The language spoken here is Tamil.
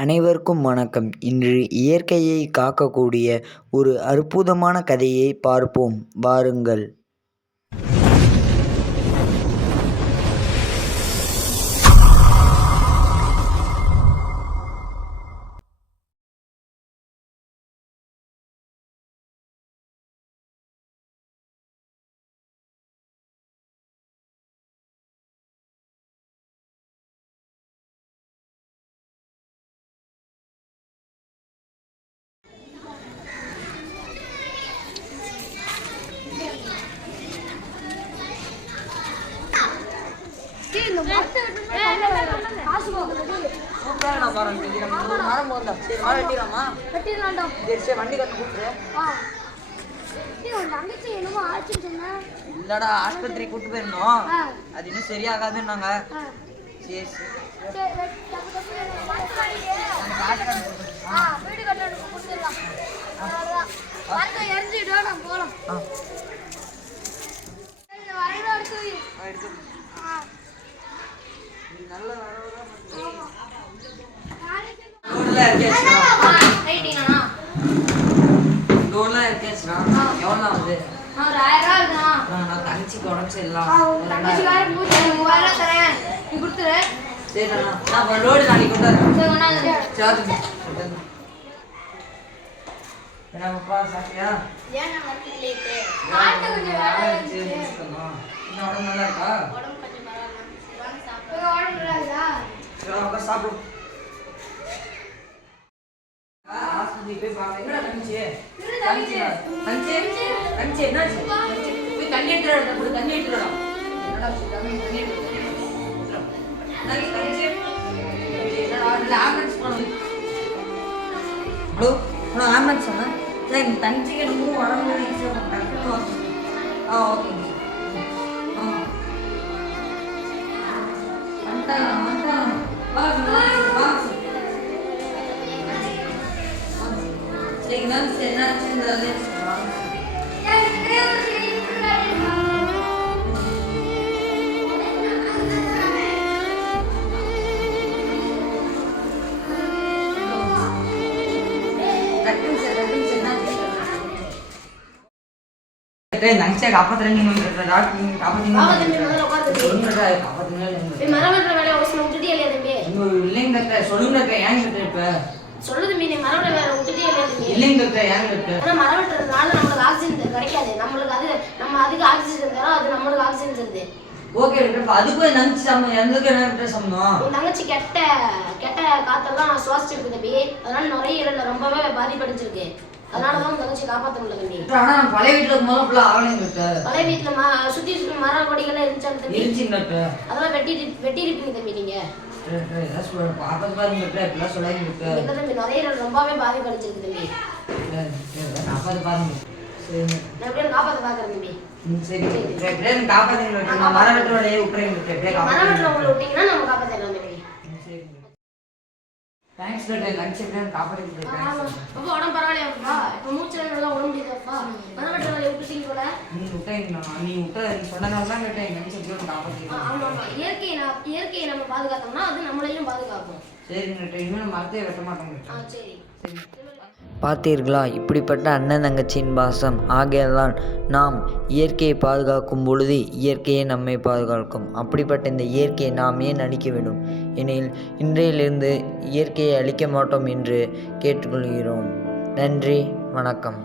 அனைவருக்கும் வணக்கம். இன்று இயற்கையை காக்கக்கூடிய ஒரு அற்புதமான கதையை பார்ப்போம் வாருங்கள். இல்லடா ஆஸ்பத்திரி கூட்டு போயிருந்தோம், அது இன்னும் சரியாகாதுன்னாங்க. சரி எவ்வளோ வந்து நான் தங்கச்சிக்கு உடம்பு சரியில்லாம். சரிண்ணா, நான் லோடு நாளைக்கு கொண்டு என்னப்பா சாப்பிட்டியா? உடம்பு நல்லா இருக்கா? சாப்பிடு. ஆஸ்பத்திரி போய் பாருங்க. தங்கச்சி என்னாச்சு? போய் தண்ணி எடுத்துடா, தண்ணி எடுத்துடா. ஹலோ ஹலோ, ஆம்புலன்ஸ் சொன்னேன். சார் எங்கள் தங்கச்சிக்கு எனக்கு உடம்பு ஓகே. நங்சியா காப்பாத்துறேன். நீங்க இல்லைங்க சொல்லுங்க. ஏன் இப்ப சொல்லுது மீனே மரம் வேற விட்டுட்டே இல்லைங்க ஏன் ஆனா மரம் வெட்டுறதுனால நம்மளுக்கு ஆக்சிஜன் கிடைக்காது. நம்மளுக்கு அது நம்ம அதுக்கு ஆக்சிஜன் தரோம், அது நம்மளுக்கு ஆக்சிஜன் தருது. ஓகே, அதுக்கு நங்கச்சி சம்மந்தம் எங்களுக்கு என்ன சம்மந்தம்? நங்கச்சி கெட்ட கெட்ட காத்தெல்லாம் சுவாசிச்சிருக்கு தம்பி. அதனால நுரையீரல்ல ரொம்பவே பாதிப்படைஞ்சிருக்கு. அதனாலதான் தங்கச்சி காப்பாற்ற முடியல தம்பி. ஆனா பழைய வீட்டுல முதல்ல ஆவலைங்க. பழைய வீட்டுல சுத்தி சுத்தி மர கொடிகள் இருந்துச்சாங்க தம்பி. அதெல்லாம் வெட்டிருப்பீங்க தம்பி நீங்க. நுரையீரல் ரொம்பவே பாதிப்படைஞ்சிருக்கு தம்பி. காப்பாற்ற பாக்குறேன் தம்பி. மரவெட்டுல உங்களை விட்டீங்கன்னா நம்ம காப்பாத்திடலாம் தம்பி. தேங்க்ஸ் லட்சம் ரொம்ப உடம்பு பரவாயில்லையாப்பா? இப்போ மூச்சுல நல்லா உடம்பு முடியுதாப்பா? மரவெட்டுல வேலையை விட்டுட்டீங்க போல. நீ சொன்னதால தான் கேட்டேன். ஆமாப்பா, இயற்கையை நம்ம பாதுகாத்தோம்னா அது நம்மளையும் பாதுகாக்கும். சரிங்க, இனிமேல் மரத்தையே வெட்ட மாட்டோம். சரி. பார்த்தீர்களா, இப்படிப்பட்ட அண்ணன் தங்கச்சியின் பாசம். ஆகையால்தான் நாம் இயற்கையை பாதுகாக்கும் பொழுது இயற்கையை நம்மை பாதுகாக்கும். அப்படிப்பட்ட இந்த இயற்கையை நாம் ஏன் அழிக்க வேண்டும்? எனில் இன்றையிலிருந்து இயற்கையை அழிக்க மாட்டோம் என்று கேட்டுக்கொள்கிறோம். நன்றி, வணக்கம்.